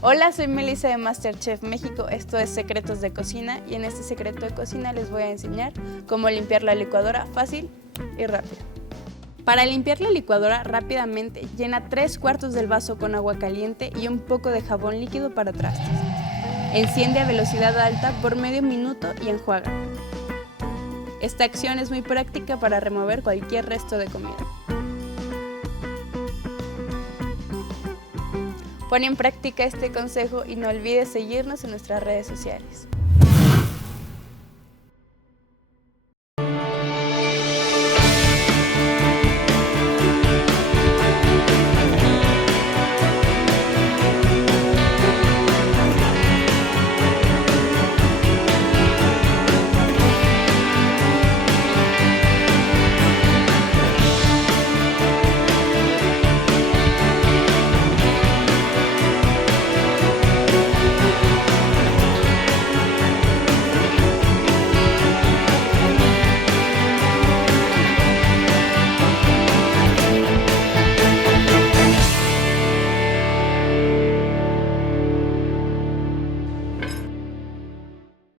Hola, soy Melissa de MasterChef México, esto es Secretos de Cocina y en este secreto de cocina les voy a enseñar cómo limpiar la licuadora fácil y rápido. Para limpiar la licuadora rápidamente, llena 3/4 del vaso con agua caliente y un poco de jabón líquido para trastes. Enciende a velocidad alta por medio minuto y enjuaga. Esta acción es muy práctica para remover cualquier resto de comida. Pon en práctica este consejo y no olvides seguirnos en nuestras redes sociales.